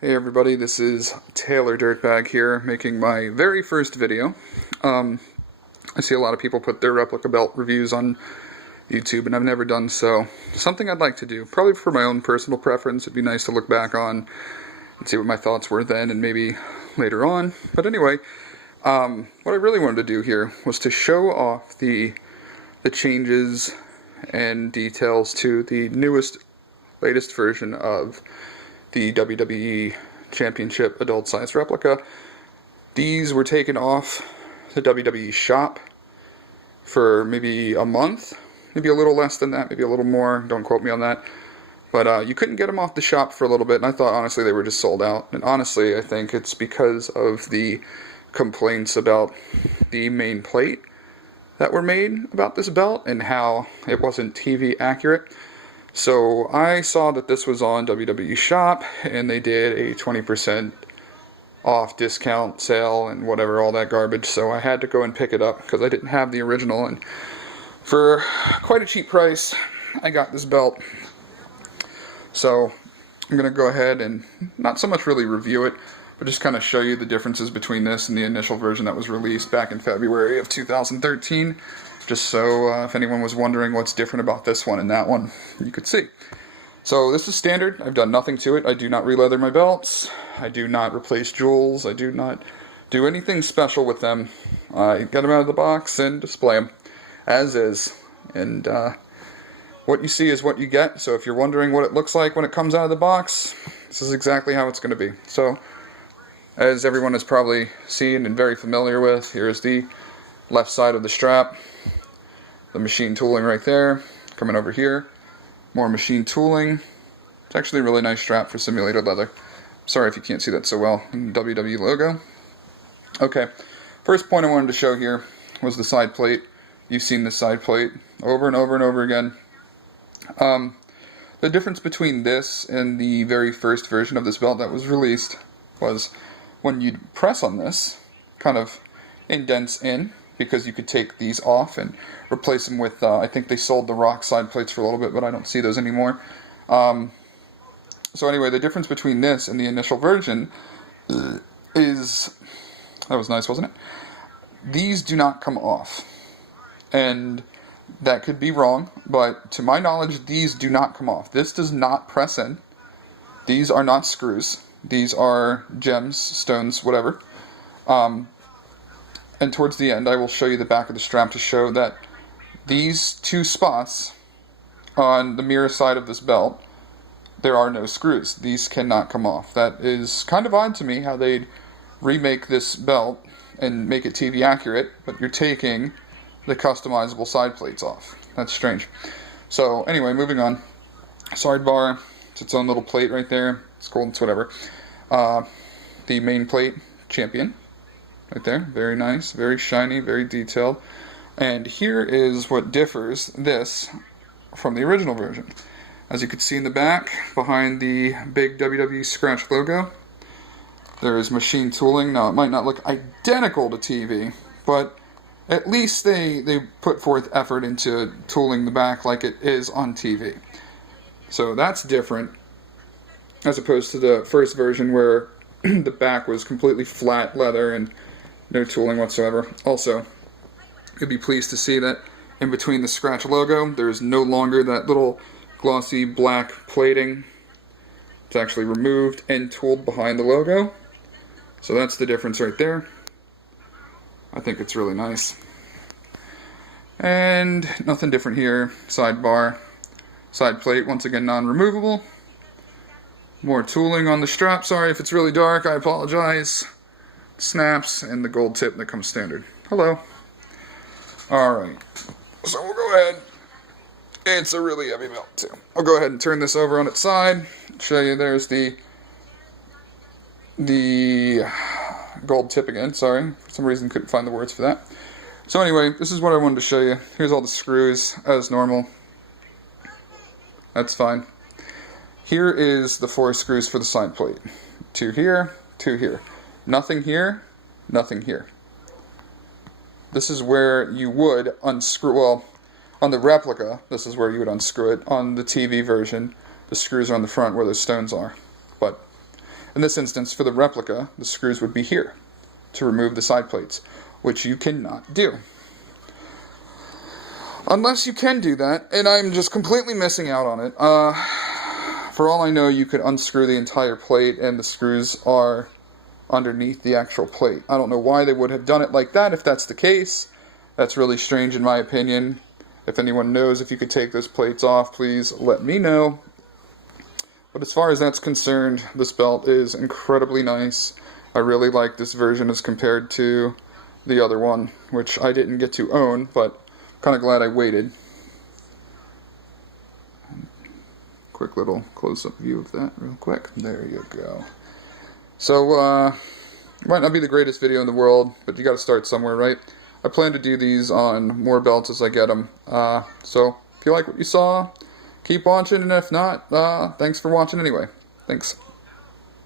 Hey everybody, this is Taylor Dirtbag here, making my very first video. I see a lot of people put their replica belt reviews on YouTube, and I've never done so. Something I'd like to do, probably for my own personal preference. It'd be nice to look back on and see what my thoughts were then and maybe later on. But anyway, what I really wanted to do here was to show off the changes and details to the latest version of the WWE Championship adult size replica. These were taken off the WWE shop for maybe a month, maybe a little less than that, maybe a little more, don't quote me on that. But you couldn't get them off the shop for a little bit, and I thought honestly they were just sold out. And honestly, I think it's because of the complaints about the main plate that were made about this belt and how it wasn't TV accurate. So I saw that this was on WWE Shop, and they did a 20% off discount sale and whatever, all that garbage. So I had to go and pick it up because I didn't have the original, and for quite a cheap price, I got this belt. So I'm going to go ahead and not so much really review it, but just kind of show you the differences between this and the initial version that was released back in February of 2013. Just so if anyone was wondering what's different about this one and that one, you could see. So this is standard. I've done nothing to it. I do not re-leather my belts. I do not replace jewels. I do not do anything special with them. I get them out of the box and display them as is. And what you see is what you get. So if you're wondering what it looks like when it comes out of the box, this is exactly how it's going to be. So as everyone has probably seen and very familiar with, here's the left side of the strap. The machine tooling right there, coming over here, more machine tooling. It's actually a really nice strap for simulated leather. Sorry if you can't see that so well. WWE logo. Okay, first point I wanted to show here was the side plate. You've seen this side plate over and over and over again. The difference between this and the very first version of this belt that was released was when you press on this, kind of indents in, because you could take these off and replace them with, I think they sold the Rock side plates for a little bit, but I don't see those anymore. So anyway, the difference between this and the initial version is, that was nice, wasn't it? These do not come off. And that could be wrong, but to my knowledge, these do not come off. This does not press in. These are not screws. These are gems, stones, whatever. And towards the end, I will show you the back of the strap to show that these two spots on the mirror side of this belt, there are no screws. These cannot come off. That is kind of odd to me, how they'd remake this belt and make it TV accurate, but you're taking the customizable side plates off. That's strange. So anyway, moving on. Sidebar, it's its own little plate right there. It's cool, it's whatever. The main plate, champion. Right there, very nice, very shiny, very detailed. And here is what differs this from the original version. As you can see in the back, behind the big WWE scratch logo, there is machine tooling. Now, it might not look identical to TV, but at least they put forth effort into tooling the back like it is on TV. So that's different, as opposed to the first version where the back was completely flat leather and no tooling whatsoever. Also, you'll be pleased to see that in between the scratch logo, there's no longer that little glossy black plating. It's actually removed and tooled behind the logo. So that's the difference right there. I think it's really nice. And nothing different here. Sidebar, side plate, once again non-removable. More tooling on the strap. Sorry if it's really dark, I apologize. Snaps, and the gold tip that comes standard. Hello. Alright, so we'll go ahead. It's a really heavy belt too. I'll go ahead and turn this over on its side. Show you there's the gold tip again. Sorry, for some reason couldn't find the words for that. So anyway, this is what I wanted to show you. Here's all the screws as normal. That's fine. Here is the 4 screws for the side plate. 2 here, 2 here. Nothing here, nothing here. This is where you would unscrew, well, on the replica, this is where you would unscrew it. On the TV version, the screws are on the front where the stones are. But In this instance, for the replica, the screws would be here to remove the side plates, which you cannot do. Unless you can do that, and I'm just completely missing out on it. For all I know, you could unscrew the entire plate and the screws are underneath the actual plate. I don't know why they would have done it like that if that's the case. That's really strange in my opinion. If anyone knows if you could take those plates off, please let me know. But as far as that's concerned, this belt is incredibly nice. I really like this version as compared to the other one, which I didn't get to own, but kind of glad I waited. Quick little close-up view of that real quick. There you go. So, it might not be the greatest video in the world, but you gotta start somewhere, right? I plan to do these on more belts as I get them. So, if you like what you saw, keep watching, and if not, thanks for watching anyway. Thanks.